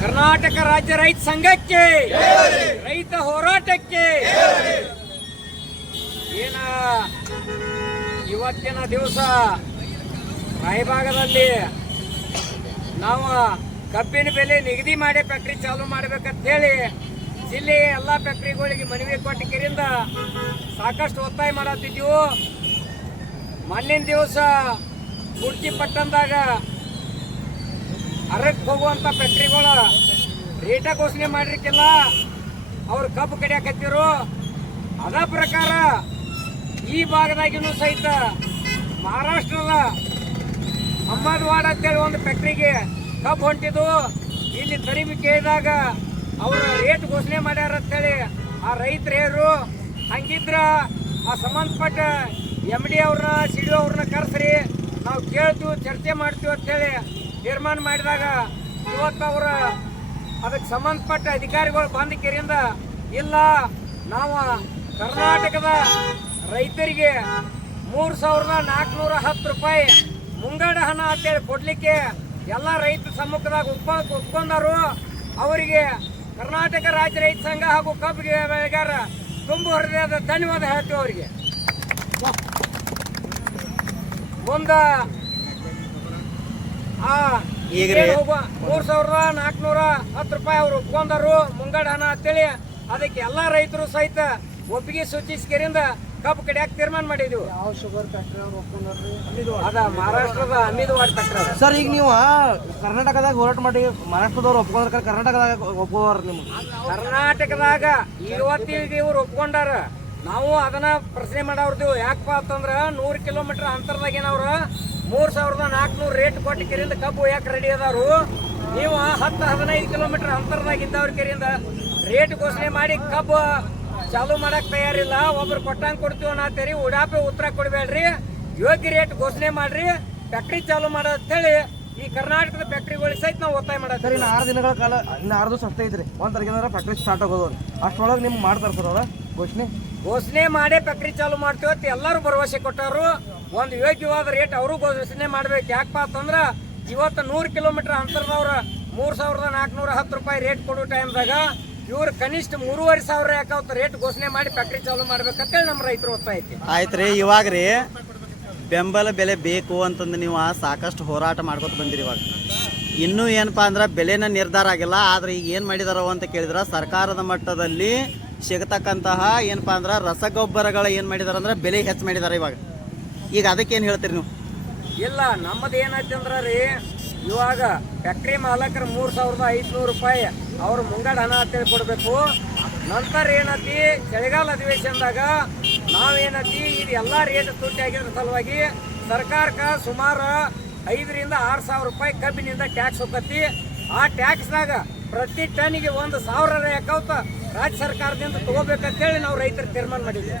ಕರ್ನಾಟಕ ರಾಜ್ಯ ರೈತ ಸಂಘಕ್ಕೆ, ರೈತ ಹೋರಾಟಕ್ಕೆ ಏನ ಇವತ್ತಿನ ದಿವಸ ರಾಯಭಾಗದಲ್ಲಿ ನಾವು ಕಬ್ಬಿನ ಬೆಲೆ ನಿಗದಿ ಮಾಡಿ ಫ್ಯಾಕ್ಟ್ರಿ ಚಾಲೂ ಮಾಡ್ಬೇಕಂತ ಹೇಳಿ ಜಿಲ್ಲೆಯ ಎಲ್ಲ ಫ್ಯಾಕ್ಟ್ರಿಗಳಿಗೆ ಮನವಿ ಕೊಟ್ಟಿದ್ದರಿಂದ ಸಾಕಷ್ಟು ಒತ್ತಾಯ ಮಾಡತ್ತಿದ್ದೀವಿ. ಮೊನ್ನಿನ ದಿವಸ ಕುರ್ಚಿ ಪಟ್ಟಣದಾಗ ಅರಕ್ಕೆ ಹೋಗುವಂಥ ಫ್ಯಾಕ್ಟ್ರಿಗಳ ರೇಟ ಘೋಷಣೆ ಮಾಡಿರ್ಕಿಲ್ಲ, ಅವ್ರು ಕಬ್ಬು ಕಡಿಯಾಕತ್ತಿರು. ಅದ ಪ್ರಕಾರ ಈ ಭಾಗದಾಗಿನೂ ಸಹಿತ ಮಹಾರಾಷ್ಟ್ರದ ಅಹಮದವಾಡ ಅಂತೇಳಿ ಒಂದು ಫ್ಯಾಕ್ಟ್ರಿಗೆ ಕಬ್ಬು ಹೊಂಟಿದ್ದು. ಇಲ್ಲಿ ತರಿಬಿ ಕೇಳಿದಾಗ ಅವರು ರೇಟ್ ಘೋಷಣೆ ಮಾಡ್ಯಾರ ಅಂತೇಳಿ ಆ ರೈತರು ಹಂಗಿದ್ರ ಆ ಸಂಬಂಧಪಟ್ಟ MD ಅವ್ರನ್ನ CDO ಅವ್ರನ್ನ ಕರೆಸ್ರಿ, ನಾವು ಕೇಳ್ತೀವಿ, ಚರ್ಚೆ ಮಾಡ್ತೀವಿ ಅಂತೇಳಿ ತೀರ್ಮಾನ ಮಾಡಿದಾಗ ಇವತ್ತು ಅವರ ಅದಕ್ಕೆ ಸಂಬಂಧಪಟ್ಟ ಅಧಿಕಾರಿಗಳು ಬಂದ ಕೆರೆಯಿಂದ ಇಲ್ಲ, ನಾವು ಕರ್ನಾಟಕದ ರೈತರಿಗೆ 3,410 ರೂಪಾಯಿ ಮುಂಗಡ ಹಣ ಅಂತೇಳಿ ಕೊಡ್ಲಿಕ್ಕೆ ಎಲ್ಲ ರೈತ ಸಮ್ಮುಖದಾಗ ಒಪ್ಕೊಂಡರು. ಅವರಿಗೆ ಕರ್ನಾಟಕ ರಾಜ್ಯ ರೈತ ಸಂಘ ಹಾಗೂ ಕಬ್ಬು ಬೆಳೆಗಾರ ತುಂಬ ಹೃದಯದ ಧನ್ಯವಾದ ಹೇಳ್ತೀವಿ. ಅವರಿಗೆ ಮುಂದ 3,410 ರೂಪಾಯಿ ಅವ್ರು ಒಪ್ಕೊಂಡರು ಮುಂಗಡ ಹಣ ಅಂತೇಳಿ. ಅದಕ್ಕೆ ಎಲ್ಲಾ ರೈತರು ಸಹಿತ ಒಪ್ಪಿಗೆ ಸೂಚಿಸಿಕೆರಿಂದ ಕಬ್ಬು ಕಡಿಯಾಕ ತೀರ್ಮಾನ ಮಾಡಿದ್ವಿ. ಅದ ಮಹಾರಾಷ್ಟ್ರದ ಅಹಮದವಾಡ ಫ್ಯಾಕ್ಟ್ರಿ. ಸರ್, ಈಗ ನೀವು ಕರ್ನಾಟಕದಾಗ ಹೋರಾಟ ಮಾಡಿ ಮಹಾರಾಷ್ಟ್ರದವ್ರು ಒಪ್ಕೊಂಡ್ರ ಕರ್ನಾಟಕದಾಗ ಒಪ್ಕೋರ? ಕರ್ನಾಟಕದಾಗ ಇವತ್ತಿಗೆ ಇವ್ರು ಒಪ್ಕೊಂಡಾರ. ನಾವು ಅದನ್ನ ಪ್ರಶ್ನೆ ಮಾಡವ್ರದೇವು. ಯಾಕಪ್ಪ ಅಂತಂದ್ರ 100 ಕಿಲೋಮೀಟರ್ ಅಂತರದಾಗ ಏನವ್ರ 3,400 ರೇಟ್ ಕೊಟ್ಟು ಕೆರೆಯಿಂದ ಕಬ್ಬು ಯಾಕೆ ರೆಡಿ ಅದಾರು. ನೀವು 10-15 ಕಿಲೋಮೀಟರ್ ಅಂತರದಾಗ ಇದ್ದವ್ರ ಕೆರೆಯಿಂದ ರೇಟ್ ಘೋಷಣೆ ಮಾಡಿ ಕಬ್ಬು ಚಾಲೂ ಮಾಡಕ್ ತಯಾರಿಲ್ಲ. ಒಬ್ರು ಕೊಟ್ಟಂಗ್ ಕೊಡ್ತೀವಿ ಅನ್ನತ್ತೀರಿ. ಉಡಾಪೆ ಉತ್ತರ ಕೊಡ್ಬೇಡ್ರಿ, ಯೋಗ್ಯ ರೇಟ್ ಘೋಷಣೆ ಮಾಡ್ರಿ, ಫ್ಯಾಕ್ಟ್ರಿ ಚಾಲೂ ಮಾಡೋಂತೇಳಿ ಈ ಕರ್ನಾಟಕದ ಫ್ಯಾಕ್ಟ್ರಿಗಳಿಗೆ ಸಹಿತ ನಾವು ಒತ್ತಾಯ ಮಾಡೋದು. ಇನ್ನು 6 ದಿನಗಳ ಕಾಲ, ಇನ್ನು 6 ದಿವಸ ಅಷ್ಟೇ ಐತ್ರಿ. 1 ತಾರೀಕಿನ ಫ್ಯಾಕ್ಟ್ರಿ ಸ್ಟಾರ್ಟ್ ಆಗೋದು. ಅಷ್ಟೊಳಗೆ ನಿಮ್ಗೆ ಮಾಡ್ತಾರೆ ಸರ್ ಅವ್ರ ಘೋಷಣೆ ಮಾಡಿ ಫ್ಯಾಕ್ಟ್ರಿ ಚಾಲೂ ಮಾಡ್ತೀವಿ ಅಂತ ಎಲ್ಲರೂ ಭರವಸೆ ಕೊಟ್ಟರು. ಒಂದು ಯೋಗ್ಯವಾದ ರೇಟ್ ಅವರು ಘೋಷಣೆ ಮಾಡ್ಬೇಕು. ಯಾಕಪ್ಪ ಅಂತಂದ್ರ ಇವತ್ತು 100 ಕಿಲೋಮೀಟರ್ ಅಂತರದವ್ರ 3,410 ರೂಪಾಯಿ ರೇಟ್ ಕೊಡೋ ಟೈಮ್ದಾಗ ಇವ್ರು ಕನಿಷ್ಠ 3,500 ಯಾಕವತ್ತು ರೇಟ್ ಘೋಷಣೆ ಮಾಡಿ ಫ್ಯಾಕ್ಟ್ರಿ ಚಾಲೂ ಮಾಡ್ಬೇಕಂತೇಳಿ ನಮ್ಮ ರೈತರು ಒತ್ತಾಯ ಐತಿ. ಆಯ್ತ್ರಿ, ಇವಾಗ ರೀ ಬೆಂಬಲ ಬೆಲೆ ಬೇಕು ಅಂತಂದು ನೀವು ಸಾಕಷ್ಟು ಹೋರಾಟ ಮಾಡ್ಕೊತ ಬಂದಿರಿ. ಇವಾಗ ಇನ್ನೂ ಏನಪ್ಪಾ ಅಂದ್ರೆ ಬೆಲೆನ ನಿರ್ಧಾರ ಆಗಿಲ್ಲ. ಆದ್ರೆ ಈಗ ಏನು ಮಾಡಿದಾರ ಅಂತ ಕೇಳಿದ್ರೆ ಸರ್ಕಾರದ ಮಟ್ಟದಲ್ಲಿ ಸಿಗತಕ್ಕಂತಹ ಏನಪ್ಪಾ ಅಂದ್ರೆ ರಸಗೊಬ್ಬರಗಳ ಏನು ಮಾಡಿದಾರ ಅಂದ್ರೆ ಬೆಲೆ ಹೆಚ್ಚು ಮಾಡಿದಾರೆ. ಈಗ ಅದಕ್ಕೆ ಏನು ಹೇಳ್ತೀರಿ ನೀವು? ಇಲ್ಲ, ನಮ್ಮದು ಏನಾಯ್ತು ಅಂದ್ರೆ ರೀ, ಇವಾಗ ಫ್ಯಾಕ್ಟ್ರಿ ಮಾಲಕರು 3,500 ರೂಪಾಯಿ ಅವ್ರ ಮುಂಗಡ ಹಣ ಅಂತೇಳಿ ಕೊಡಬೇಕು. ನಂತರ ಏನತಿ ಚಳಿಗಾಲ ಅಧಿವೇಶನದಾಗ ನಾವೇನತಿ ಇದು ಎಲ್ಲ ರೇಟ್ ತುಟ್ಟಿ ಆಗಿದ್ರ ಸಲುವಾಗಿ ಸರ್ಕಾರಕ್ಕೆ ಸುಮಾರು 5,000 to 6,000 ರೂಪಾಯಿ ಕಬ್ಬಿನಿಂದ ಟ್ಯಾಕ್ಸ್ ಹೋಗತಿ. ಆ ಟ್ಯಾಕ್ಸ್ನಾಗ ಪ್ರತಿ ಟನ್ನಿಗೆ 1,000 ಯಾಕವತ್ತ ರಾಜ್ಯ ಸರ್ಕಾರದಿಂದ ತಗೋಬೇಕಂತೇಳಿ ನಾವು ರೈತರು ತೀರ್ಮಾನ ಮಾಡಿದ್ವಿ.